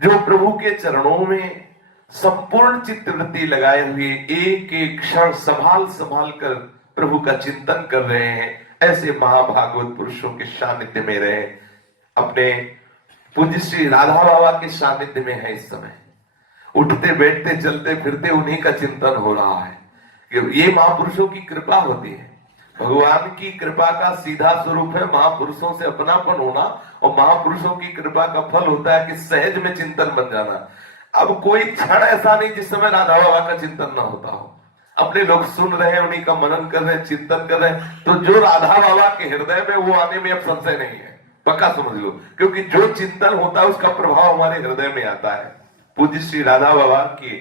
जो प्रभु के चरणों में संपूर्ण चित्तवृत्ति लगाए हुए एक एक क्षण संभाल संभाल कर प्रभु का चिंतन कर रहे हैं, ऐसे महाभागवत पुरुषों के सानिध्य में रहे। अपने पूज्य श्री राधा बाबा के सानिध्य में है इस समय, उठते बैठते चलते फिरते उन्हीं का चिंतन हो रहा है। ये महापुरुषों की कृपा होती है। भगवान की कृपा का सीधा स्वरूप है महापुरुषों से अपनापन होना, और महापुरुषों की कृपा का फल होता है कि सहज में चिंतन बन जाना। अब कोई क्षण ऐसा नहीं जिस समय राधा बाबा का चिंतन ना होता हो। अपने लोग सुन रहे हैं, उन्हीं का मनन कर रहे हैं, चिंतन कर रहे हैं, तो जो राधा बाबा के हृदय में, वो आने में अब संशय नहीं है, पक्का समझ लो। क्योंकि जो चिंतन होता है उसका प्रभाव हमारे हृदय में आता है। पूज्य श्री राधा बाबा की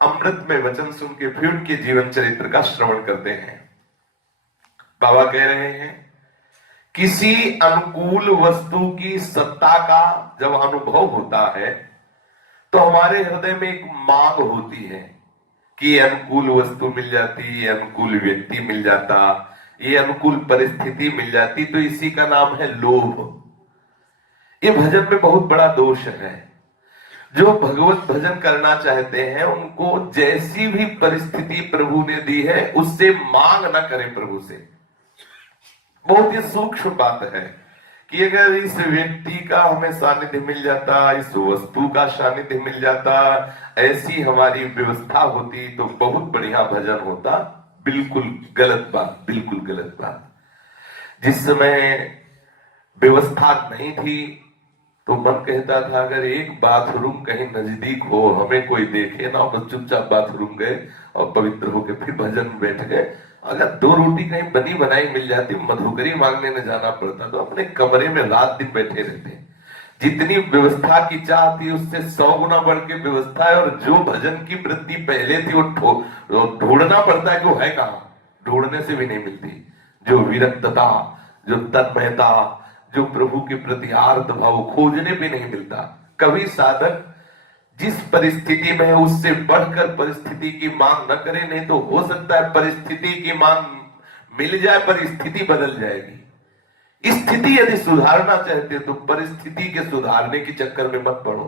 अमृत में वचन सुन के फिर उनके जीवन चरित्र का श्रवण करते हैं। बाबा कह रहे हैं, किसी अनुकूल वस्तु की सत्ता का जब अनुभव होता है तो हमारे हृदय में एक मांग होती है कि ये अनुकूल वस्तु मिल जाती, ये अनुकूल व्यक्ति मिल जाता, ये अनुकूल परिस्थिति मिल जाती, तो इसी का नाम है लोभ। ये भजन में बहुत बड़ा दोष है। जो भगवत भजन करना चाहते हैं उनको जैसी भी परिस्थिति प्रभु ने दी है उससे मांग ना करें प्रभु से। बहुत ही सूक्ष्म बात है कि अगर इस व्यक्ति का हमें सानिध्य मिल जाता, इस वस्तु का सानिध्य मिल जाता, ऐसी हमारी व्यवस्था होती तो बहुत बढ़िया भजन होता। बिल्कुल गलत बात, बिल्कुल गलत बात। जिस समय व्यवस्था नहीं थी तो मन कहता था अगर एक बाथरूम कहीं नजदीक हो, हमें कोई देखे ना, बस चुपचाप बाथरूम गए और पवित्र होकर फिर भजन में बैठ गए। अगर 2 रोटी कहीं बनी बनाई मिल जाती, मधुकरी मांगने न जाना पड़ता, तो अपने कमरे में रात दिन बैठे रहते। जितनी व्यवस्था की चाह थी उससे 100 गुना बढ़ के व्यवस्था है। और जो भजन की वृत्ति पहले थी वो ढूंढना पड़ता है कि वो है कहां, ढूंढने से भी नहीं मिलती। जो विरक्तता, जो तन्मयता, जो प्रभु के प्रति आर्त भाव खोजने पे नहीं मिलता। कभी साधक जिस परिस्थिति में है उससे बढ़कर परिस्थिति की मांग न करे, नहीं तो हो सकता है परिस्थिति की मांग मिल जाए, परिस्थिति बदल जाएगी। स्थिति यदि सुधारना चाहते हो तो परिस्थिति के सुधारने के चक्कर में मत पड़ो।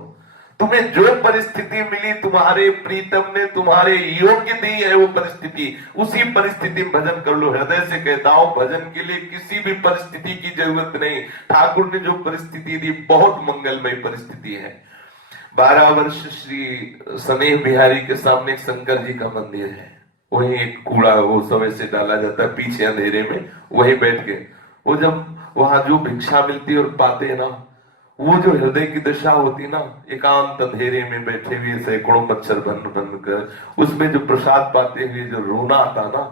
तुम्हें जो परिस्थिति मिली, तुम्हारे प्रीतम ने तुम्हारे योग्य दी है वो परिस्थिति, उसी परिस्थिति में भजन कर लो। हृदय से कहता हूं, भजन के लिए किसी भी परिस्थिति की जरूरत नहीं। ठाकुर ने जो परिस्थिति दी बहुत मंगलमय परिस्थिति है। 12 वर्ष श्री स्नेह बिहारी के सामने एक शंकर जी का मंदिर है, वहीं एक कूड़ा वो समय से डाला जाता है पीछे अंधेरे में, वहीं बैठ के वो जब वहां जो भिक्षा मिलती और पाते ना, वो जो हृदय की दशा होती ना, एकांत अंधेरे में बैठे हुए सैकड़ों मच्छर बन बन कर उसमें जो प्रसाद पाते हुए जो रोना आता ना,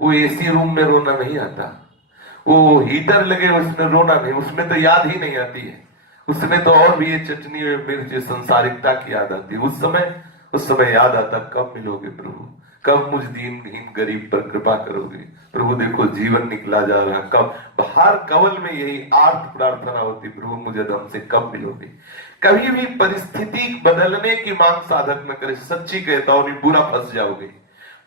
वो एसी रूम में रोना नहीं आता, वो हीटर लगे उसमें रोना नहीं, उसमें तो याद ही नहीं आती है। उसमें तो और भी ये चटनी मिर्च संसारिकता की याद आती है। उस समय याद आता कब मिलोगे प्रभु, कब मुझ दीनहीन गरीब पर कृपा करोगे प्रभु। देखो जीवन निकला जा रहा, कब हर कवल में यही आर्त प्रार्थना होती, प्रभु मुझे दम से कब मिलोगे। कभी भी परिस्थिति बदलने की मांग साधक न करे। सच्ची कहता हूं, बुरा फंस जाओगे।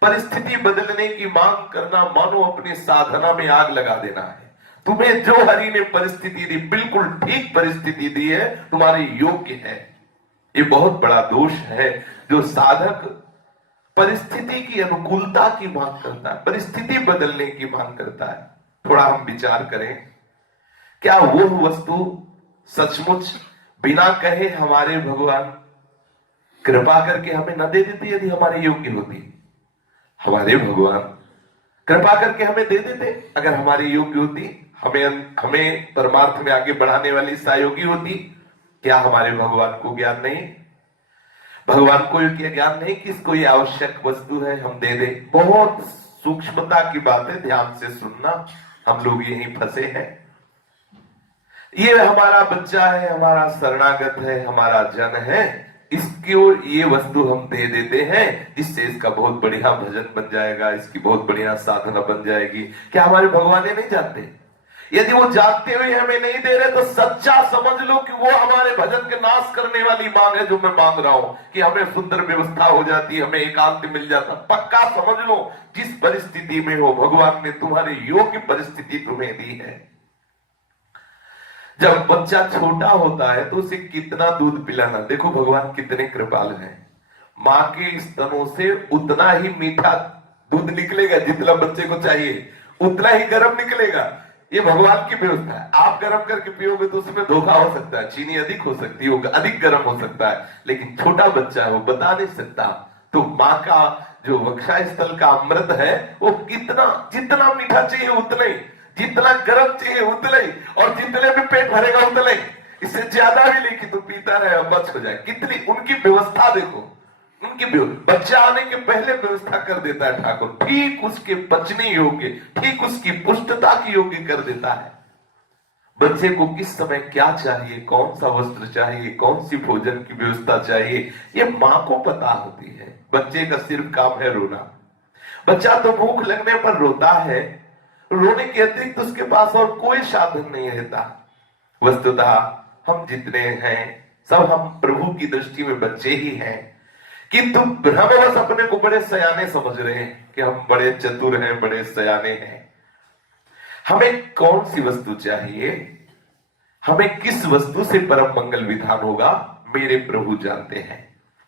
परिस्थिति बदलने की मांग करना मानो अपनी साधना में आग लगा देना है। तुम्हें जो हरि ने परिस्थिति दी, बिल्कुल ठीक परिस्थिति दी है, तुम्हारे योग्य है। ये बहुत बड़ा दोष है जो साधक परिस्थिति की अनुकूलता की मांग करता है, परिस्थिति बदलने की मांग करता है। थोड़ा हम विचार करें, क्या वो वस्तु सचमुच बिना कहे हमारे भगवान कृपा करके हमें न दे देते यदि हमारे योग्य होती? हमारे भगवान कृपा करके हमें दे देते अगर हमारी योग्य होती, हमें परमार्थ में आगे बढ़ाने वाली सहयोगी होती। क्या हमारे भगवान को ज्ञान नहीं? भगवान को यह ज्ञान नहीं कि इसको ये आवश्यक वस्तु है, हम दे दे? बहुत सूक्ष्मता की बात है, ध्यान से सुनना। हम लोग यहीं फंसे हैं। ये हमारा बच्चा है, हमारा शरणागत है, हमारा जन है, इसको ये वस्तु हम दे देते हैं जिससे इसका बहुत बढ़िया भजन बन जाएगा, इसकी बहुत बढ़िया साधना बन जाएगी। क्या हमारे भगवान ये नहीं जानते? यदि वो जानते हुए हमें नहीं दे रहे तो सच्चा समझ लो कि वो हमारे भजन के नाश करने वाली मांग है जो मैं मांग रहा हूं कि हमें सुंदर व्यवस्था हो जाती, हमें एकांत मिल जाता। पक्का समझ लो, जिस परिस्थिति में हो भगवान ने तुम्हारी योग्य परिस्थिति तुम्हें दी है। जब बच्चा छोटा होता है तो उसे कितना दूध पिलाना, देखो भगवान कितने कृपालु हैं। माँ के स्तनों से उतना ही मीठा दूध निकलेगा जितना बच्चे को चाहिए, उतना ही गर्म निकलेगा। ये भगवान की व्यवस्था है। आप गर्म करके पियोगे तो उसमें धोखा हो सकता है, चीनी अधिक हो सकती है, अधिक गर्म हो सकता है, लेकिन छोटा बच्चा है वो बता नहीं सकता। तो माँ का जो वक्षा स्थल का अमृत है वो कितना, जितना मीठा चाहिए उतना ही, जितना गर्म चाहिए उतना ही, और जितने में पेट भरेगा उतना ही, इससे ज्यादा भी नहीं कि तू पीता रहे और बच हो जाए। कितनी उनकी व्यवस्था देखो, उनकी बच्चा आने के पहले व्यवस्था कर देता है ठाकुर, ठीक उसके बचने योग्य, ठीक उसकी पुष्टता की योग्य कर देता है। बच्चे को किस समय क्या चाहिए, कौन सा वस्त्र चाहिए, कौन सी भोजन की व्यवस्था चाहिए, ये माँ को पता होती है। बच्चे का सिर्फ काम है रोना। बच्चा तो भूख लगने पर रोता है, रोने के अतिरिक्त उसके पास और कोई साधन नहीं रहता। वस्तुतः हम जितने हैं सब हम प्रभु की दृष्टि में बच्चे ही हैं, किंतु भ्रमवश अपने को बड़े सयाने समझ रहे हैं कि हम बड़े चतुर हैं, बड़े सयाने हैं। हमें कौन सी वस्तु चाहिए, हमें किस वस्तु से परम मंगल विधान होगा, मेरे प्रभु जानते हैं।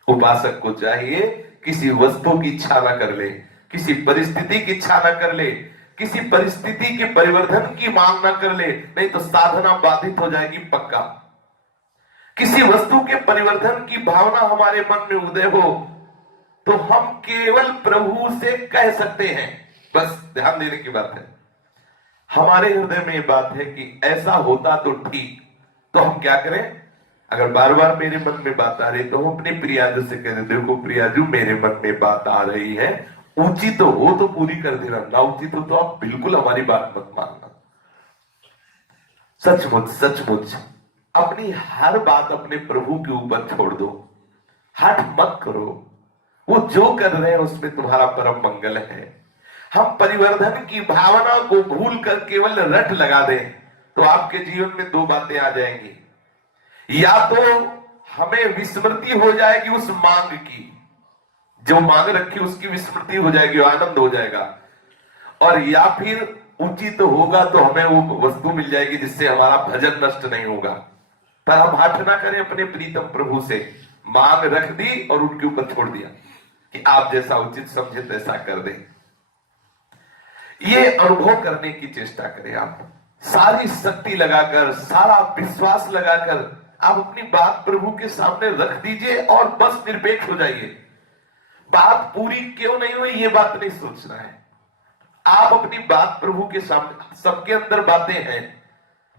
उपासक को चाहिए किसी वस्तु की इच्छा ना कर ले, किसी परिस्थिति की इच्छा ना कर ले, किसी परिस्थिति के परिवर्तन की मांग ना कर ले, नहीं तो साधना बाधित हो जाएगी पक्का। किसी वस्तु के परिवर्तन की भावना हमारे मन में उदय हो तो हम केवल प्रभु से कह सकते हैं। बस ध्यान देने की बात है, हमारे हृदय में ये बात है कि ऐसा होता तो ठीक, तो हम क्या करें? अगर बार बार मेरे मन में बात आ रही तो हम अपने प्रियाजू से कह देते, देखो प्रियाजू मेरे मन में बात आ रही है, उचित तो हो तो पूरी कर देना, ना उचित हो तो आप बिल्कुल हमारी बात मत मानना। सचमुच सचमुच अपनी हर बात अपने प्रभु के ऊपर छोड़ दो, हट मत करो। वो जो कर रहे हैं उसमें तुम्हारा परम मंगल है। हम परिवर्तन की भावना को भूल कर केवल रट लगा दें तो आपके जीवन में दो बातें आ जाएंगी। या तो हमें विस्मृति हो जाएगी उस मांग की, जो मांग रखी उसकी विस्मृति हो जाएगी, आनंद हो जाएगा, और या फिर उचित होगा तो हमें वो वस्तु मिल जाएगी जिससे हमारा भजन नष्ट नहीं होगा। पर हम हठ ना करें अपने प्रीतम प्रभु से, मांग रख दी और उनके ऊपर छोड़ दिया कि आप जैसा उचित समझे तैसा कर दें। ये अनुभव करने की चेष्टा करें। आप सारी शक्ति लगाकर, सारा विश्वास लगाकर आप अपनी बात प्रभु के सामने रख दीजिए और बस निरपेक्ष हो जाइए। बात पूरी क्यों नहीं हुई ये बात नहीं सोचना है। आप अपनी बात प्रभु के सामने, सबके अंदर बातें हैं,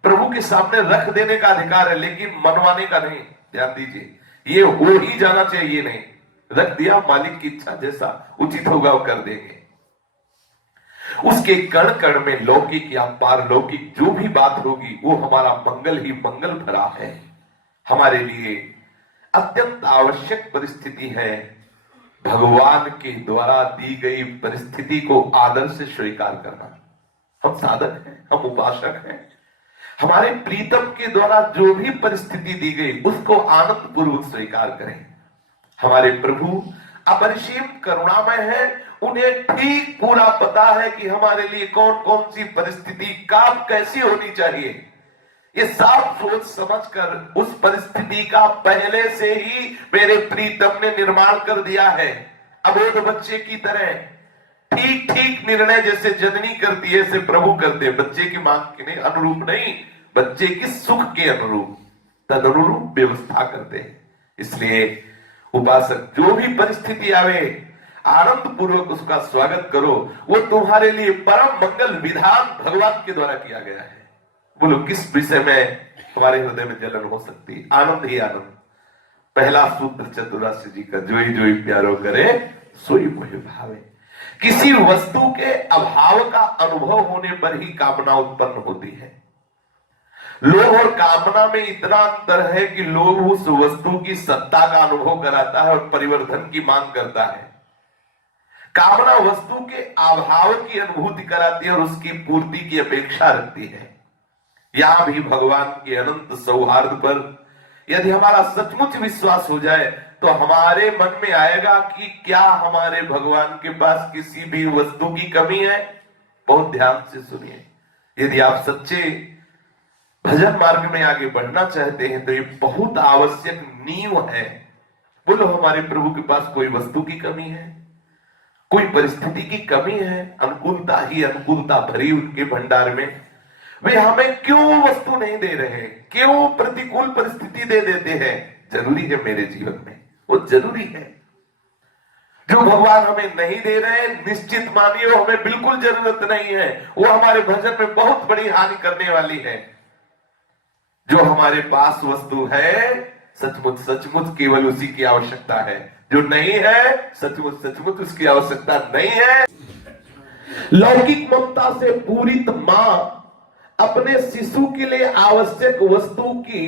प्रभु के सामने रख देने का अधिकार है, लेकिन मनवाने का नहीं। ध्यान दीजिए, ये हो ही जाना चाहिए, ये नहीं रख दिया, मालिक की इच्छा जैसा उचित होगा वो कर देंगे। उसके कण कण में लौकिक या पारलौकिक जो भी बात होगी वो हमारा मंगल ही मंगल भरा है। हमारे लिए अत्यंत आवश्यक परिस्थिति है भगवान के द्वारा दी गई परिस्थिति को आदर से स्वीकार करना। हम साधक हैं, हम उपासक हैं, हमारे प्रीतम के द्वारा जो भी परिस्थिति दी गई उसको आनंद पूर्वक स्वीकार करें। हमारे प्रभु अपरिसीम करुणामय है, उन्हें ठीक पूरा पता है कि हमारे लिए कौन कौन सी परिस्थिति कब कैसी होनी चाहिए। ये साफ सोच समझकर उस परिस्थिति का पहले से ही मेरे प्रीतम ने निर्माण कर दिया है। अबोध बच्चे की तरह ठीक ठीक निर्णय जैसे जननी करती है ऐसे प्रभु करते हैं, बच्चे की मांग के अनुरूप नहीं, बच्चे की सुख के अनुरूप तदनुरूप व्यवस्था करते हैं। इसलिए उपासक जो भी परिस्थिति आवे आनंद पूर्वक उसका स्वागत करो, वो तुम्हारे लिए परम मंगल विधान भगवान के द्वारा किया गया है। बोलो किस विषय में तुम्हारे हृदय में जलन हो सकती? आनंद ही आनंद। पहला सूत्र चतुरास्य जी का, जोई जोई प्यारो करे सोई मोहि भावे। किसी वस्तु के अभाव का अनुभव होने पर ही कामना उत्पन्न होती है। लोभ और कामना में इतना अंतर है कि लोभ उस वस्तु की सत्ता का अनुभव कराता है और परिवर्तन की मांग करता है। कामना वस्तु के अभाव की अनुभूति कराती है और उसकी पूर्ति की अपेक्षा रखती है। यहां भी भगवान के अनंत सौहार्द पर यदि हमारा सचमुच विश्वास हो जाए तो हमारे मन में आएगा कि क्या हमारे भगवान के पास किसी भी वस्तु की कमी है। बहुत ध्यान से सुनिए, यदि आप सच्चे भजन मार्ग में आगे बढ़ना चाहते हैं तो ये बहुत आवश्यक नींव है। बोलो, हमारे प्रभु के पास कोई वस्तु की कमी है, कोई परिस्थिति की कमी है? अनुकूलता ही अनुकूलता भरी उनके भंडार में। वे हमें क्यों वस्तु नहीं दे रहे, क्यों प्रतिकूल परिस्थिति दे देते हैं? जरूरी है मेरे जीवन में, वो जरूरी है। जो भगवान हमें नहीं दे रहे, निश्चित मानिए वो हमें बिल्कुल जरूरत नहीं है, वो हमारे भजन में बहुत बड़ी हानि करने वाली है। जो हमारे पास वस्तु है, सचमुच सचमुच केवल उसी की आवश्यकता है। जो नहीं है, सचमुच सचमुच उसकी आवश्यकता नहीं है। लौकिक ममता से पूरित मां अपने शिशु के लिए आवश्यक वस्तु की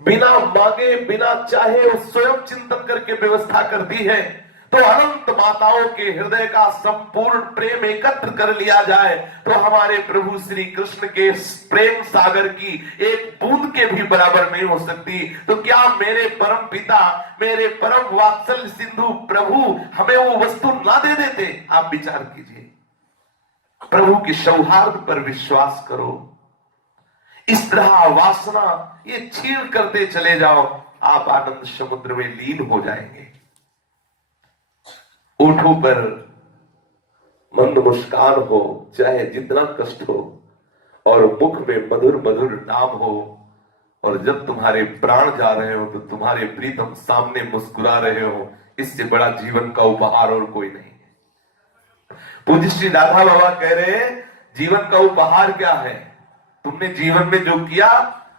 बिना मांगे बिना चाहे वो स्वयं चिंतन करके व्यवस्था करती है। तो अनंत माताओं के हृदय का संपूर्ण प्रेम एकत्र कर लिया जाए तो हमारे प्रभु श्री कृष्ण के प्रेम सागर की एक बूंद के भी बराबर नहीं हो सकती। तो क्या मेरे परम पिता, मेरे परम वात्सल्य सिंधु प्रभु हमें वो वस्तु ना दे देते? आप विचार कीजिए। प्रभु की सौहार्द पर विश्वास करो। इस तरह वासना ये छीण करते चले जाओ, आप आनंद समुद्र में लीन हो जाएंगे। ओठों पर मंद मुस्कान हो, चाहे जितना कष्ट हो, और मुख में मधुर मधुर नाम हो, और जब तुम्हारे प्राण जा रहे हो तो तुम्हारे प्रीतम सामने मुस्कुरा रहे हो, इससे बड़ा जीवन का उपहार और कोई नहीं है। पूज्य श्री राधा बाबा कह रहे हैं, जीवन का उपहार क्या है? तुमने जीवन में जो किया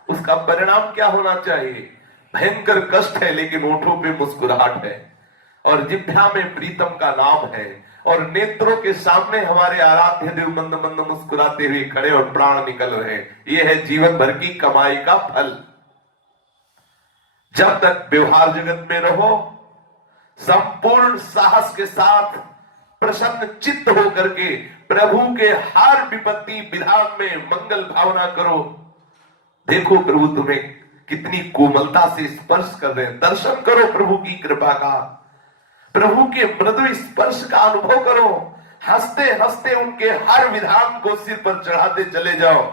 उसका परिणाम क्या होना चाहिए? भयंकर कष्ट है लेकिन ओठों पे मुस्कुराहट है, और जिह्वा में प्रीतम का नाम है, और नेत्रों के सामने हमारे आराध्य देव मंद मंद मुस्कुराते हुए खड़े और प्राण निकल रहे। ये है जीवन भर की कमाई का फल। जब तक व्यवहार जगत में रहो, संपूर्ण साहस के साथ प्रसन्न चित्त होकर के प्रभु के हर विपत्ति विधान में मंगल भावना करो। देखो प्रभु तुम्हें कितनी कोमलता से स्पर्श कर रहे हैं। दर्शन करो प्रभु की कृपा का, प्रभु के मृदु स्पर्श का अनुभव करो। हंसते हंसते उनके हर विधान को सिर पर चढ़ाते चले जाओ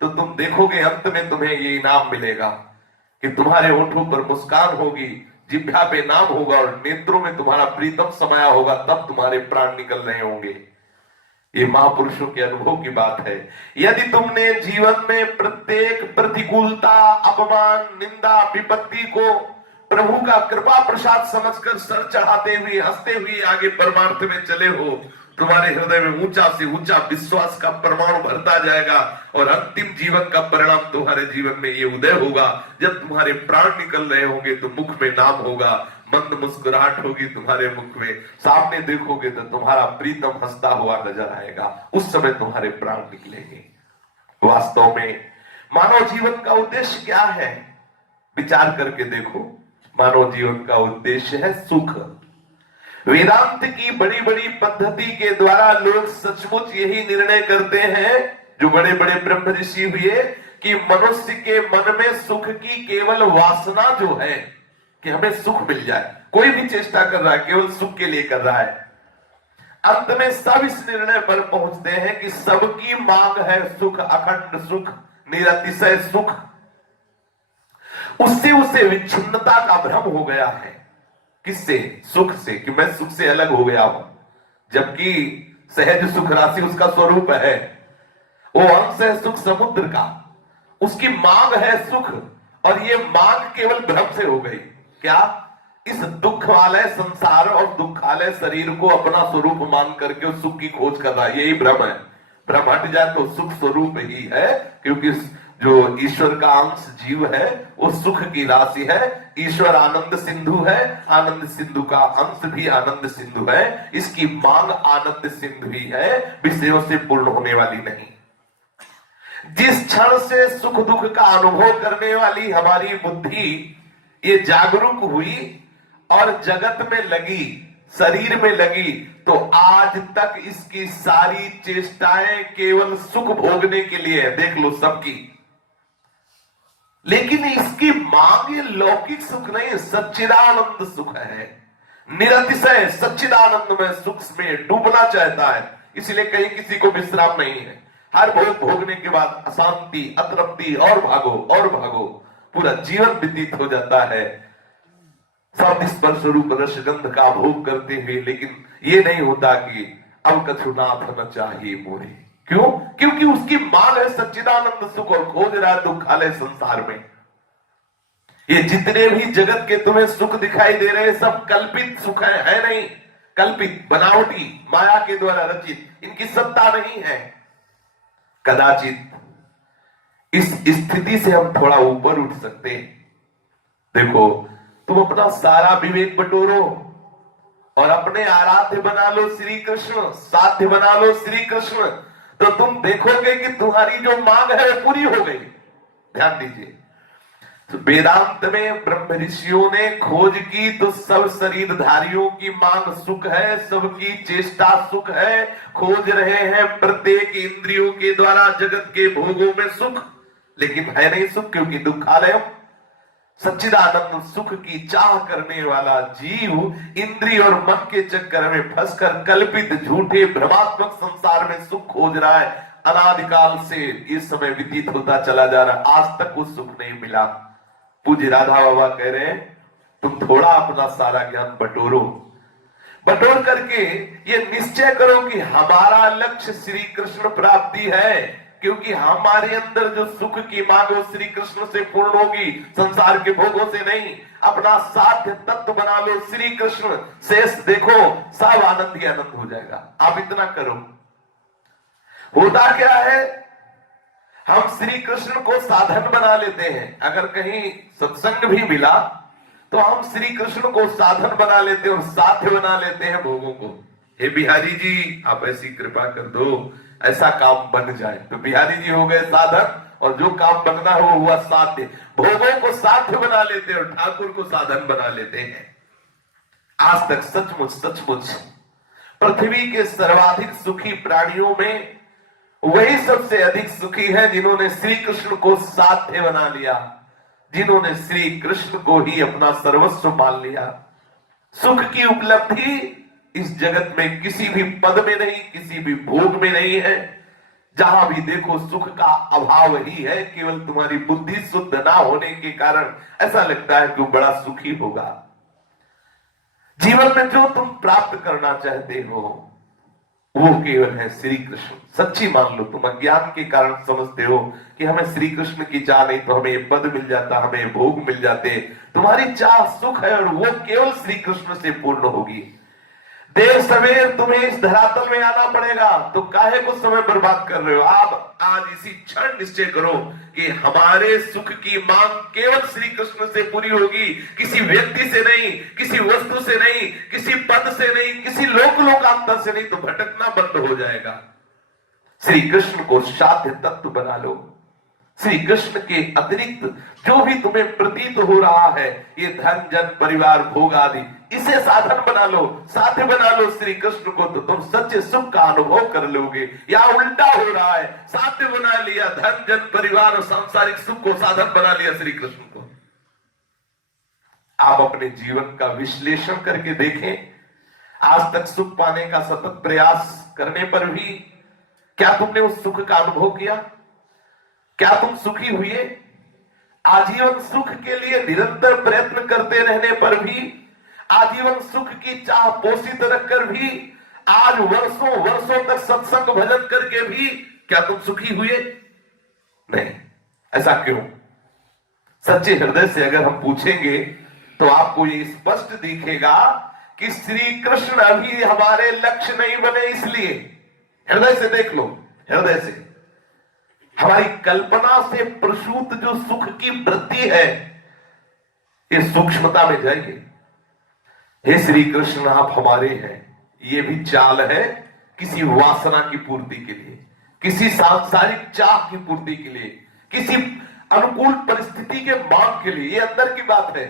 तो तुम देखोगे अंत में तुम्हें ये इनाम मिलेगा कि तुम्हारे होठों पर मुस्कान होगी, जिह्वा पे नाम होगा और नेत्रों में तुम्हारा प्रीतम समाया होगा। तब तुम्हारे प्राण निकल रहे होंगे। ये महापुरुषों के अनुभव की बात है। यदि तुमने जीवन में प्रत्येक प्रतिकूलता, अपमान, निंदा, विपत्ति को प्रभु का कृपा प्रसाद समझकर सर चढ़ाते हुए हंसते हुए आगे परमार्थ में चले हो, तुम्हारे हृदय में ऊंचा से ऊंचा विश्वास का परमाणु भरता जाएगा, और अंतिम जीवन का परिणाम तुम्हारे जीवन में ये उदय होगा। जब तुम्हारे प्राण निकल रहे होंगे तो मुख में नाम होगा, मंद मुस्कुराहट होगी तुम्हारे मुख में, सामने देखोगे तो तुम्हारा प्रीतम हंसता हुआ नजर आएगा। उस समय तुम्हारे प्राण निकलेंगे। वास्तव में मानव जीवन का उद्देश्य क्या है? विचार करके देखो। मानव जीवन का उद्देश्य है सुख। वेदांत की बड़ी बड़ी पद्धति के द्वारा लोग सचमुच यही निर्णय करते हैं, जो बड़े बड़े ब्रह्म ऋषि हुए, कि मनुष्य के मन में सुख की केवल वासना जो है कि हमें सुख मिल जाए, कोई भी चेष्टा कर रहा है केवल सुख के लिए कर रहा है। अंत में सब इस निर्णय पर पहुंचते हैं कि सबकी मांग है सुख, अखंड सुख, निरतिशय सुख। उससे उसे विच्छिन्नता का भ्रम हो गया है। किससे? सुख से, कि मैं सुख से अलग हो गया हूं, जबकि सहज सुख राशि उसका स्वरूप है। वो अंश है सुख समुद्र का, उसकी मांग है सुख, और ये मांग केवल भ्रम से हो गई। क्या? इस दुख वाले संसार और दुखालय शरीर को अपना स्वरूप मान करके उस सुख की खोज कर रहा है, यही भ्रम है। भ्रम हट जाए तो सुख स्वरूप ही है, क्योंकि जो ईश्वर का अंश जीव है वो सुख की राशि है। ईश्वर आनंद सिंधु है, आनंद सिंधु का अंश भी आनंद सिंधु है। इसकी मांग आनंद सिंधु ही है, विषयों से पूर्ण होने वाली नहीं। जिस क्षण से सुख दुख का अनुभव करने वाली हमारी बुद्धि ये जागरूक हुई और जगत में लगी, शरीर में लगी, तो आज तक इसकी सारी चेष्टाएं केवल सुख भोगने के लिए है। देख लो सबकी। लेकिन इसकी मांग ये लौकिक सुख नहीं, सच्चिदानंद सुख है। निरतिशय सच्चिदानंद में सुख में डूबना चाहता है, इसलिए कहीं किसी को विश्राम नहीं है। हर भोग भोगने के बाद अशांति, अतृप्ति, और भागो और भागो, पूरा जीवन व्यतीत हो जाता है शब्द स्पर्श रूप रस गंध का भोग करते हुए। लेकिन ये नहीं होता कि अब कछुनाथ न चाहिए मोरे। क्यों? क्योंकि उसकी मांग है सच्चिदानंद सुख और खोज रहा है दुखालय संसार में। ये जितने भी जगत के तुम्हें सुख दिखाई दे रहे हैं सब कल्पित सुख है नहीं, कल्पित, बनावटी, माया के द्वारा रचित, इनकी सत्ता नहीं है। कदाचित इस स्थिति से हम थोड़ा ऊपर उठ सकते हैं। देखो, तुम अपना सारा विवेक बटोरो और अपने आराध्य बना लो श्री कृष्ण, साध्य बना लो श्री कृष्ण, तो तुम देखोगे कि तुम्हारी जो मांग है वो पूरी हो गई। ध्यान दीजिए, तो वेदांत में ब्रह्म ऋषियों ने खोज की तो सब शरीरधारियों की मांग सुख है, सबकी चेष्टा सुख है, खोज रहे हैं प्रत्येक इंद्रियों के द्वारा जगत के भोगों में सुख, लेकिन है नहीं सुख, क्योंकि दुखालय सच्चिदानंद सुख की चाह करने वाला जीव इंद्रिय और मन के चक्कर में फंसकर कल्पित झूठे भ्रमात्मक संसार में सुख खोज रहा है। अनादिकाल से इस समय व्यतीत होता चला जा रहा है, आज तक वो सुख नहीं मिला। पूज्य राधा बाबा कह रहे हैं तुम थोड़ा अपना सारा ज्ञान बटोरो, बटोर करके ये निश्चय करो कि हमारा लक्ष्य श्री कृष्ण प्राप्ति है, क्योंकि हमारे अंदर जो सुख की मांग वो श्री कृष्ण से पूर्ण होगी, संसार के भोगों से नहीं। अपना साध्य तत्व बना लो श्री कृष्ण, शेष देखो सब आनंद ही आनंद हो जाएगा। आप इतना करो। होता क्या है, हम श्री कृष्ण को साधन बना लेते हैं। अगर कहीं सत्संग भी मिला तो हम श्री कृष्ण को साधन बना लेते हैं और साध्य बना लेते हैं भोगों को। हे बिहारी जी, आप ऐसी कृपा कर दो ऐसा काम बन जाए, तो बिहारी जी हो गए साधन, और जो काम बनना हो हुआ साध्य। भोगों को साध्य बना लेते हैं और ठाकुर को साधन बना लेते हैं। आज तक सचमुच सचमुच पृथ्वी के सर्वाधिक सुखी प्राणियों में वही सबसे अधिक सुखी है जिन्होंने श्री कृष्ण को साध्य बना लिया, जिन्होंने श्री कृष्ण को ही अपना सर्वस्व मान लिया। सुख की उपलब्धि इस जगत में किसी भी पद में नहीं, किसी भी भोग में नहीं है। जहां भी देखो सुख का अभाव ही है। केवल तुम्हारी बुद्धि शुद्ध ना होने के कारण ऐसा लगता है कि वो बड़ा सुखी होगा। जीवन में जो तुम प्राप्त करना चाहते हो वो केवल है श्री कृष्ण। सच्ची मान लो, तुम अज्ञान के कारण समझते हो कि हमें श्री कृष्ण की चाह नहीं तो हमें पद मिल जाता, हमें भोग मिल जाते। तुम्हारी चाह सुख है और वो केवल श्री कृष्ण से पूर्ण होगी। देर सवेर तुम्हें इस धरातल में आना पड़ेगा, तो काहे को समय बर्बाद कर रहे हो। आप आज इसी क्षण निश्चय करो कि हमारे सुख की मांग केवल श्री कृष्ण से पूरी होगी, किसी व्यक्ति से नहीं, किसी वस्तु से नहीं, किसी पद से नहीं, किसी लोकांतर से नहीं, तो भटकना बंद हो जाएगा। श्री कृष्ण को साध्य तत्व बना लो। श्री कृष्ण के अतिरिक्त जो भी तुम्हें प्रतीत हो रहा है, ये धन जन परिवार भोग आदि, इसे साधन बना लो, साध्य बना लो श्री कृष्ण को, तो तुम सच्चे सुख का अनुभव कर लोगे। या उल्टा हो रहा है, साध्य बना लिया धन जन परिवार और सांसारिक सुख को, साधन बना लिया श्री कृष्ण को। आप अपने जीवन का विश्लेषण करके देखें, आज तक सुख पाने का सतत प्रयास करने पर भी क्या तुमने उस सुख का अनुभव किया? क्या तुम सुखी हुए? आजीवन सुख के लिए निरंतर प्रयत्न करते रहने पर भी, आजीवन सुख की चाह पोषित रखकर भी, आज वर्षों वर्षों तक सत्संग भजन करके भी क्या तुम सुखी हुए? नहीं। ऐसा क्यों? सच्चे हृदय से अगर हम पूछेंगे तो आपको ये स्पष्ट दिखेगा कि श्री कृष्ण अभी हमारे लक्ष्य नहीं बने। इसलिए हृदय से देख लो, हृदय से हमारी कल्पना से प्रसूत जो सुख की वृत्ति है, ये सूक्ष्मता में जाइए। हे श्री कृष्ण, आप हमारे हैं, ये भी चाल है किसी वासना की पूर्ति के लिए, किसी सांसारिक चाह की पूर्ति के लिए, किसी अनुकूल परिस्थिति के मांग के लिए। ये अंदर की बात है।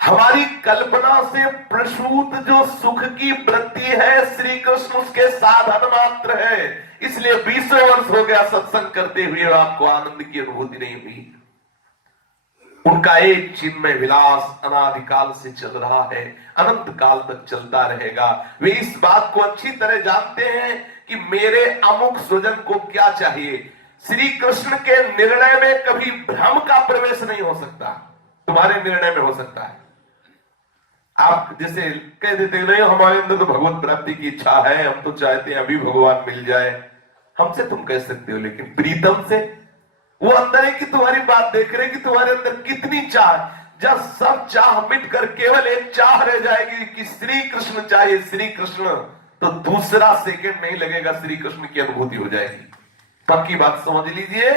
हमारी कल्पना से प्रसूत जो सुख की वृत्ति है, श्री कृष्ण उसके साधन मात्र है। इसलिए 20 वर्ष हो गया सत्संग करते हुए आपको आनंद की अनुभूति नहीं हुई। उनका एक चिन्मय विलास अनादिकाल से चल रहा है, अनंत काल तक चलता रहेगा। वे इस बात को अच्छी तरह जानते हैं कि मेरे अमुक स्वजन को क्या चाहिए। श्री कृष्ण के निर्णय में कभी भ्रम का प्रवेश नहीं हो सकता, तुम्हारे निर्णय में हो सकता है। आप जैसे कह देते नहीं हमारे अंदर तो भगवत प्राप्ति की इच्छा है, हम तो चाहते हैं अभी भगवान मिल जाए, हमसे तुम कह सकते हो, लेकिन प्रीतम से वो अंदर है कि तुम्हारी बात देख रहे कि तुम्हारे अंदर कितनी चाह। जब सब चाह मिट कर केवल एक चाह रह जाएगी कि श्री कृष्ण चाहिए, श्री कृष्ण, तो दूसरा सेकंड नहीं लगेगा, श्री कृष्ण की अनुभूति हो जाएगी। पक्की बात समझ लीजिए,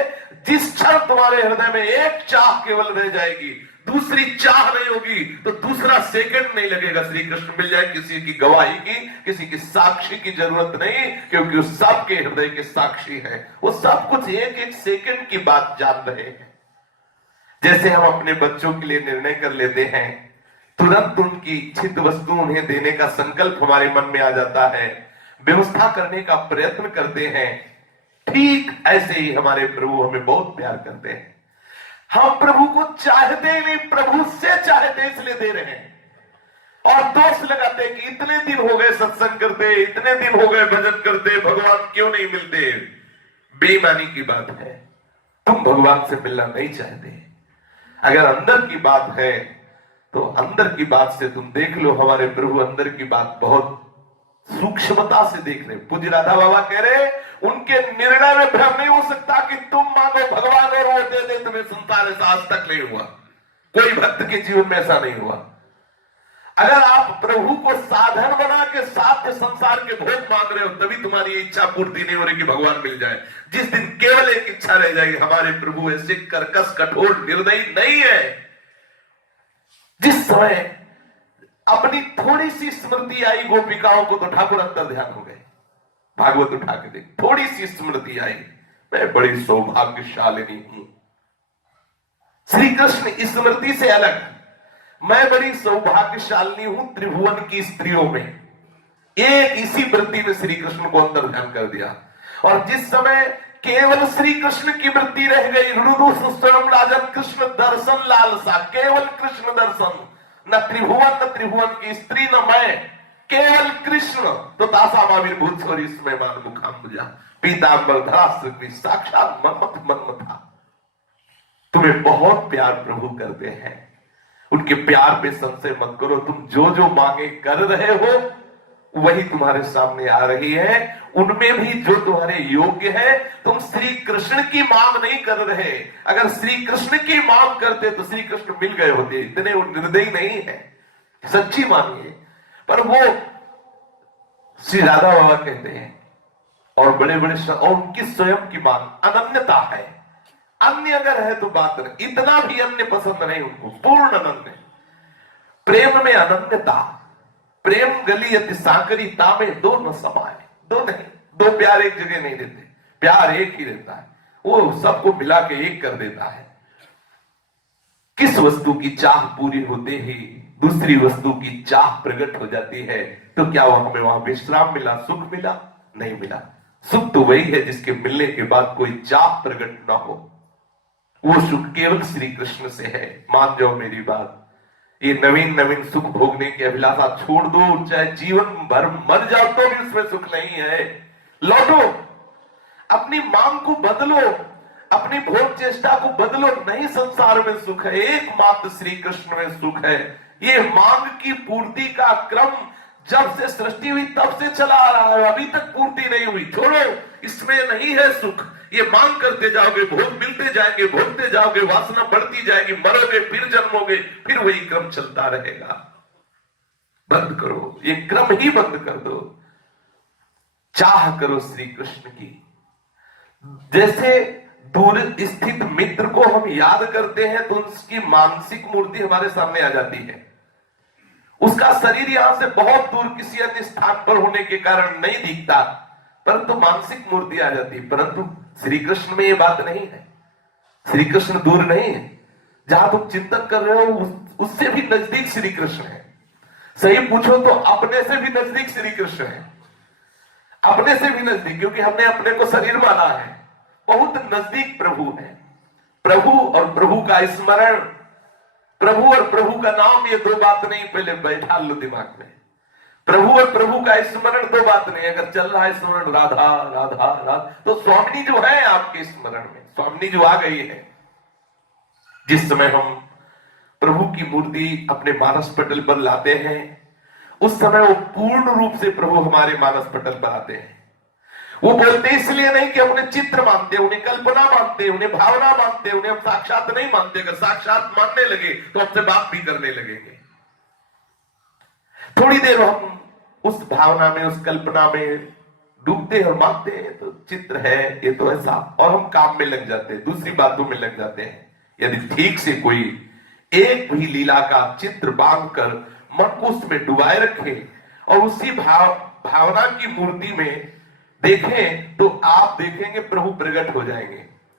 जिस क्षण तुम्हारे हृदय में एक चाह केवल रह जाएगी, दूसरी चाह नहीं होगी, तो दूसरा सेकंड नहीं लगेगा, श्री कृष्ण मिल जाए। किसी की गवाही की, किसी की साक्षी की जरूरत नहीं, क्योंकि वो सबके हृदय के साक्षी हैं। वो सब कुछ एक एक सेकंड की बात जान रहे हैं। जैसे हम अपने बच्चों के लिए निर्णय कर लेते हैं, तुरंत उनकी इच्छित वस्तु उन्हें देने का संकल्प हमारे मन में आ जाता है, व्यवस्था करने का प्रयत्न करते हैं, ठीक ऐसे ही हमारे प्रभु हमें बहुत प्यार करते हैं। हम प्रभु को चाहते ही नहीं, प्रभु से चाहते इसलिए दे रहे हैं। और दोष लगाते हैं कि इतने दिन हो गए सत्संग करते, इतने दिन हो गए भजन करते, भगवान क्यों नहीं मिलते। बेईमानी की बात है, तुम भगवान से मिलना नहीं चाहते। अगर अंदर की बात है तो अंदर की बात से तुम देख लो, हमारे प्रभु अंदर की बात बहुत सूक्ष्मता से देख रहे। पूज्य राधा बाबा कह रहे उनके निर्णय में भ्रम नहीं हो सकता कि तुम मांगो भगवान और वो दे दे, तुम्हें संसार ऐसा आज तक नहीं हुआ, कोई भक्त के जीवन में ऐसा नहीं हुआ। अगर आप प्रभु को साधन बना के साथ संसार के भोग मांग रहे हो, तभी तुम्हारी इच्छा पूर्ति नहीं हो रही कि भगवान मिल जाए। जिस दिन केवल एक इच्छा रह जाएगी, हमारे प्रभु ऐसे कर्कश कठोर निर्दयी नहीं है। जिस समय अपनी थोड़ी सी स्मृति आई गोपिकाओं को, तो ठाकुर अंतर ध्यान हो गए। भागवत उठा के देख, थोड़ी सी स्मृति आई, मैं बड़ी सौभाग्यशालिनी हूं। श्री कृष्ण स्मृति से अलग, मैं बड़ी सौभाग्यशालिनी हूं त्रिभुवन की स्त्रियों में। एक इसी वृत्ति में श्री कृष्ण को अंतर ध्यान कर दिया। और जिस समय केवल श्री कृष्ण की वृत्ति रह गई, रुदु सुस्तरम राजन कृष्ण दर्शन लालसा, केवल कृष्ण दर्शन, न त्रिभुवन की स्त्री, न मैं, केवल कृष्ण। तो तासा माविर्भूत और इसमें मान मुखाम्बुजा पीतांबर धरा श्री साक्षात मन्मथ था। तुम्हें बहुत प्यार प्रभु करते हैं, उनके प्यार पे संशय मत करो। तुम जो जो मांगे कर रहे हो वही तुम्हारे सामने आ रही है। उनमें भी जो तुम्हारे योग्य है, तुम श्री कृष्ण की मांग नहीं कर रहे। अगर श्री कृष्ण की मांग करते तो श्री कृष्ण मिल गए होते। इतने वो निर्दयी नहीं है, सच्ची मांगिए। पर वो श्री राधा बाबा कहते हैं, और बड़े बड़े और उनकी स्वयं की मांग अनन्यता है। अन्य अगर है तो बात नहीं, इतना भी अन्य पसंद नहीं उनको, पूर्ण अनन्य। प्रेम में अनन्यता, प्रेम गली अति सांकरीता में दो न समाए। दो नहीं, दो प्यार एक जगह नहीं देते, प्यार एक ही रहता है। वो सबको मिला के एक कर देता है। किस वस्तु की चाह पूरी होते ही दूसरी वस्तु की चाह प्रकट हो जाती है, तो क्या वो हमें वहां विश्राम मिला, सुख मिला? नहीं मिला। सुख तो वही है जिसके मिलने के बाद कोई चाह प्रकट ना हो। वो सुख केवल श्री कृष्ण से है। मान जाओ मेरी बात, ये नवीन नवीन सुख भोगने की अभिलाषा छोड़ दो, चाहे जीवन भर मर जाओ तो भी उसमें सुख नहीं है। लौटो, अपनी मांग को बदलो, अपनी भोग चेष्टा को बदलो। नहीं संसार में सुख है, एकमात्र श्री कृष्ण में सुख है। ये मांग की पूर्ति का क्रम जब से सृष्टि हुई तब से चला आ रहा है, अभी तक पूर्ति नहीं हुई। छोड़ो, इसमें नहीं है सुख। ये मांग करते जाओगे, भोग मिलते जाएंगे, भोगते जाओगे, वासना बढ़ती जाएगी, मरोगे, फिर जन्मोगे, फिर वही क्रम चलता रहेगा। बंद करो, ये क्रम ही बंद कर दो। चाह करो श्री कृष्ण की। जैसे दूर स्थित मित्र को हम याद करते हैं तो उसकी मानसिक मूर्ति हमारे सामने आ जाती है। उसका शरीर यहां से बहुत दूर किसी अन्य स्थान पर होने के कारण नहीं दिखता, परंतु मानसिक मूर्ति आ जाती है। परंतु श्री कृष्ण में ये बात नहीं है। श्री कृष्ण दूर नहीं है, जहां तुम चिंतन कर रहे हो उससे भी नजदीक श्री कृष्ण है। सही पूछो तो अपने से भी नजदीक श्री कृष्ण है, अपने से भी नजदीक, क्योंकि हमने अपने को शरीर माना है। बहुत नजदीक प्रभु है। प्रभु और प्रभु का स्मरण, प्रभु और प्रभु का नाम, ये दो बात नहीं, पहले बैठा लो दिमाग में। प्रभु और प्रभु का स्मरण दो बात नहीं। अगर चल रहा है स्मरण राधा राधा राधा, तो स्वामिनी जो है आपके स्मरण में, स्वामिनी जो आ गई है, जिस समय हम प्रभु की मूर्ति अपने मानस पटल पर लाते हैं, उस समय वो पूर्ण रूप से प्रभु हमारे मानस पटल पर आते हैं। वो बोलते इसलिए नहीं कि हम उन्हें चित्र मानते, उन्हें कल्पना मानते, उन्हें भावना मानते, उन्हें हम साक्षात नहीं मानते। अगर साक्षात मानने लगे तो हमसे बात भी करने लगेंगे। थोड़ी देर हम उस भावना में, उस कल्पना में डूबते और मानते हैं तो चित्र है ये तो ऐसा, और हम काम में लग जाते हैं, दूसरी बातों में लग जाते हैं। यदि ठीक से कोई एक भी लीला का चित्र बांधकर मन को उसमें डुबाए रखे और उसी भावना की मूर्ति में देखें, तो आप देखेंगे प्रभु प्रकट हो जाएंगे।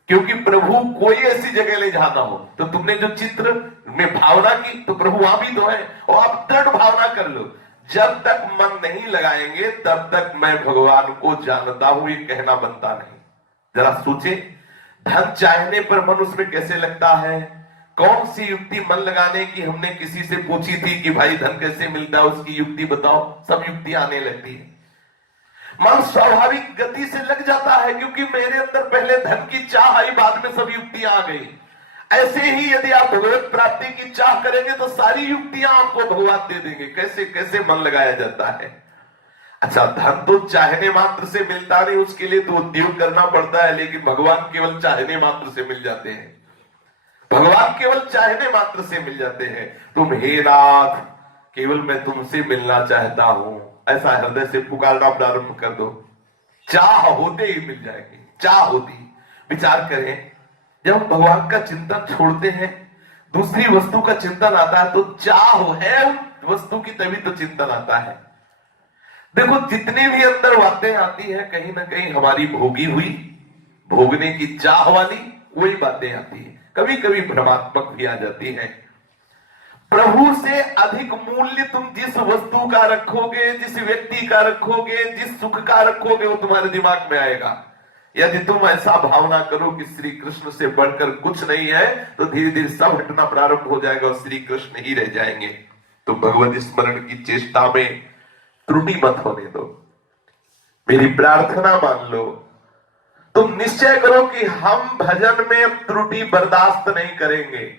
क्योंकि प्रभु कोई ऐसी जगह ले जाना हो, तो तुमने जो चित्र में भावना की, तो प्रभु वहां भी तो है, और आप दृढ़ भावना कर लो। जब तक मन नहीं लगाएंगे तब तक मैं भगवान को जानता हूं, ये कहना बनता नहीं। जरा सोचे, धन चाहने पर मन उसमें कैसे लगता है। कौन सी युक्ति मन लगाने की हमने किसी से पूछी थी कि भाई धन कैसे मिलता है, उसकी युक्ति बताओ, सब युक्ति आने लगती है। मन स्वाभाविक गति से लग जाता है, क्योंकि मेरे अंदर पहले धन की चाह आई, बाद में सब युक्तियां आ गई। ऐसे ही यदि आप भगवत प्राप्ति की चाह करेंगे तो सारी युक्तियां आपको भगवान दे देंगे। कैसे कैसे मन लगाया जाता है। अच्छा, धन तो चाहने मात्र से मिलता नहीं, उसके लिए तो उद्योग करना पड़ता है, लेकिन भगवान केवल चाहने मात्र से मिल जाते हैं। भगवान केवल चाहने मात्र से मिल जाते हैं। तुम हे नाथ, केवल मैं तुमसे मिलना चाहता हूं, ऐसा हृदय से पुकारना प्रारंभ कर दो, चाह होते ही मिल जाएगी। चाह होती, विचार करें, जब हम भगवान का चिंतन छोड़ते हैं, दूसरी वस्तु का चिंतन आता है, तो चाह है उन वस्तु की, तभी तो चिंतन आता है। देखो, जितनी भी अंदर बातें आती है, कहीं ना कहीं हमारी भोगी हुई, भोगने की चाह वाली वही बातें आती है। कभी कभी भ्रमात्मक भी आ जाती है। प्रभु से अधिक मूल्य तुम जिस वस्तु का रखोगे, जिस व्यक्ति का रखोगे, जिस सुख का रखोगे, वो तुम्हारे दिमाग में आएगा। यदि तुम ऐसा भावना करो कि श्री कृष्ण से बढ़कर कुछ नहीं है, तो धीरे धीरे सब हटना प्रारंभ हो जाएगा और श्री कृष्ण ही रह जाएंगे। तो भगवत स्मरण की चेष्टा में त्रुटि मत होने दो। मेरी प्रार्थना मान लो। तुम निश्चय करो कि हम भजन में त्रुटि बर्दाश्त नहीं करेंगे,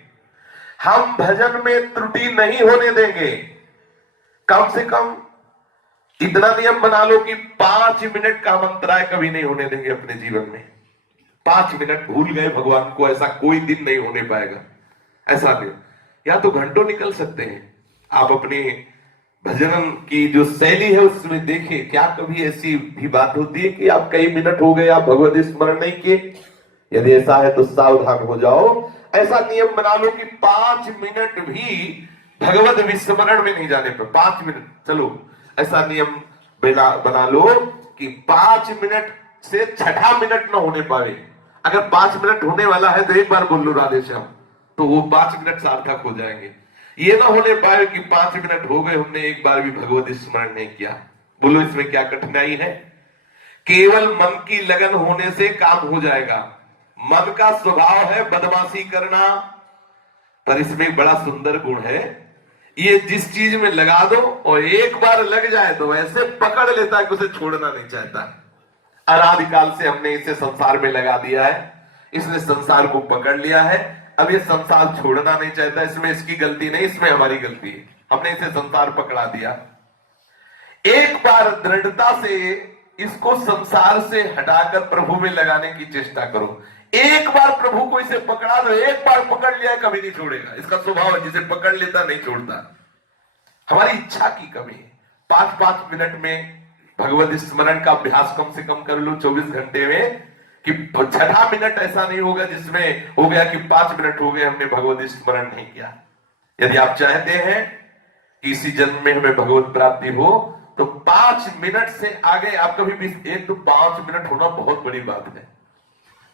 हम भजन में त्रुटि नहीं होने देंगे। कम से कम इतना नियम बना लो कि 5 मिनट का मंत्राय कभी नहीं होने देंगे अपने जीवन में। 5 मिनट भूल गए भगवान को, ऐसा कोई दिन नहीं होने पाएगा। ऐसा नहीं, या तो घंटों निकल सकते हैं। आप अपने भजन की जो शैली है उसमें देखें, क्या कभी ऐसी भी बात होती है कि आप कई मिनट हो गए आप भगवत स्मरण नहीं किए? यदि ऐसा है तो सावधान हो जाओ। ऐसा नियम बना लो कि 5 मिनट भी भगवत विस्मरण में नहीं जाने पर, 5 मिनट, चलो ऐसा नियम बना लो कि 5 मिनट से छठा मिनट ना होने पाए। अगर 5 मिनट होने वाला है तो एक बार बोल लो राधे श्याम, तो वो 5 मिनट सार्थक हो जाएंगे। ये ना होने पाए कि 5 मिनट हो गए, हमने एक बार भी भगवत स्मरण नहीं किया। बोलो इसमें क्या कठिनाई है? केवल मन की लगन होने से काम हो जाएगा। मन का स्वभाव है बदमाशी करना, पर इसमें एक बड़ा सुंदर गुण है, ये जिस चीज में लगा दो और एक बार लग जाए तो ऐसे पकड़ लेता है कि उसे छोड़ना नहीं चाहता। अनादिकाल से हमने इसे संसार में लगा दिया है, इसने संसार को पकड़ लिया है, अब ये संसार छोड़ना नहीं चाहता। इसमें इसकी गलती नहीं, इसमें हमारी गलती है, हमने इसे संसार पकड़ा दिया। एक बार दृढ़ता से इसको संसार से हटाकर प्रभु में लगाने की चेष्टा करो। एक बार प्रभु को इसे पकड़ा दो, एक बार पकड़ लिया कभी नहीं छोड़ेगा। इसका स्वभाव है, जिसे पकड़ लेता नहीं छोड़ता। हमारी इच्छा की कमी है। 5-5 मिनट में भगवत स्मरण का अभ्यास कम से कम कर लो 24 घंटे में, कि छठा मिनट ऐसा नहीं होगा जिसमें हो गया कि 5 मिनट हो गए हमने भगवत स्मरण नहीं किया। यदि आप चाहते हैं कि इसी जन्म में हमें भगवत प्राप्ति हो, तो 5 मिनट से आगे आप कभी भी, एक तो 5 मिनट होना बहुत बड़ी बात है,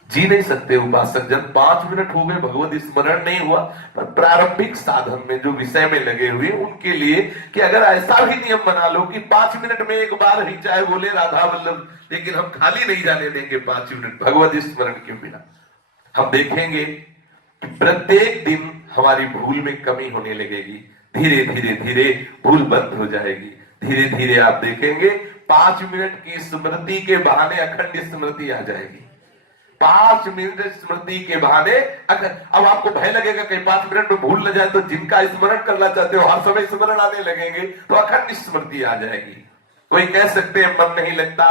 जी नहीं सकते उपासक जन। 5 मिनट हो गए भगवत स्मरण नहीं हुआ। पर प्रारंभिक साधन में जो विषय में लगे हुए उनके लिए कि अगर ऐसा भी नियम बना लो कि 5 मिनट में एक बार ही चाहे बोले राधा वल्लभ, लेकिन हम खाली नहीं जाने देंगे 5 मिनट भगवत स्मरण के बिना। हम देखेंगे कि प्रत्येक दिन हमारी भूल में कमी होने लगेगी। धीरे धीरे धीरे भूल बंद हो जाएगी। धीरे धीरे आप देखेंगे 5 मिनट की स्मृति के बहाने अखंड स्मृति आ जाएगी। 5 मिनट स्मृति के बहाने अब आपको भय लगेगा कहीं 5 मिनट में भूल न जाए, तो जिनका स्मरण करना चाहते हो हर समय स्मरण आने लगेंगे तो अखंड स्मृति आ जाएगी। कोई कह सकते हैं मन नहीं लगता,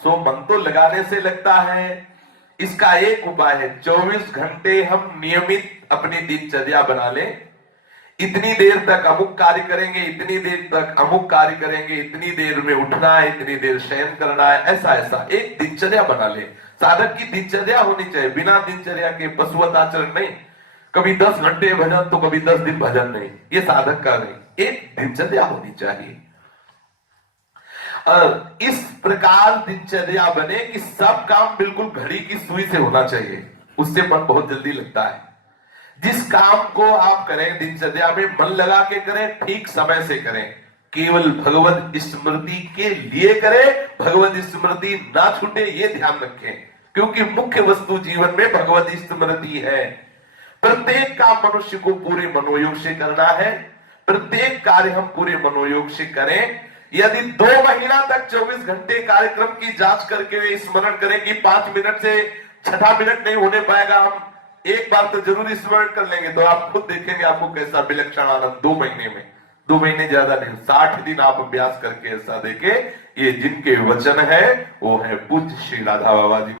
सो मन तो लगाने से लगता है। इसका एक उपाय है, 24 घंटे हम नियमित अपनी दिनचर्या बना लें। इतनी देर तक अमुक कार्य करेंगे, इतनी देर तक अमुक कार्य करेंगे, इतनी देर में उठना है, इतनी देर शयन करना है, ऐसा ऐसा एक दिनचर्या बना ले। साधक की दिनचर्या होनी चाहिए, बिना दिनचर्या के पशुवत आचरण नहीं। कभी 10 घंटे भजन तो कभी 10 दिन भजन नहीं, ये साधक का नहीं, एक दिनचर्या होनी चाहिए। और इस प्रकार दिनचर्या बने कि सब काम बिल्कुल घड़ी की सुई से होना चाहिए, उससे मन बहुत जल्दी लगता है। जिस काम को आप करें दिनचर्या में मन लगा के करें, ठीक समय से करें, केवल भगवत स्मृति के लिए करें, भगवत स्मृति ना छूटे ये ध्यान रखें, क्योंकि मुख्य वस्तु जीवन में भगवत स्मृति है। प्रत्येक काम मनुष्य को पूरे मनोयोग से करना है, प्रत्येक कार्य हम पूरे मनोयोग से करें। यदि 2 महीना तक 24 घंटे कार्यक्रम की जांच करके स्मरण करें कि 5 मिनट से 6 मिनट नहीं होने पाएगा, हम एक बार तो जरूर स्मरण कर लेंगे, तो आप खुद देखेंगे आपको कैसा विलक्षण आनंद 2 महीने में, 2 महीने ज्यादा नहीं, 60 दिन आप अभ्यास करके ऐसा देखे। ये जिनके वचन है वो है पूज्य श्री राधा बाबा जी।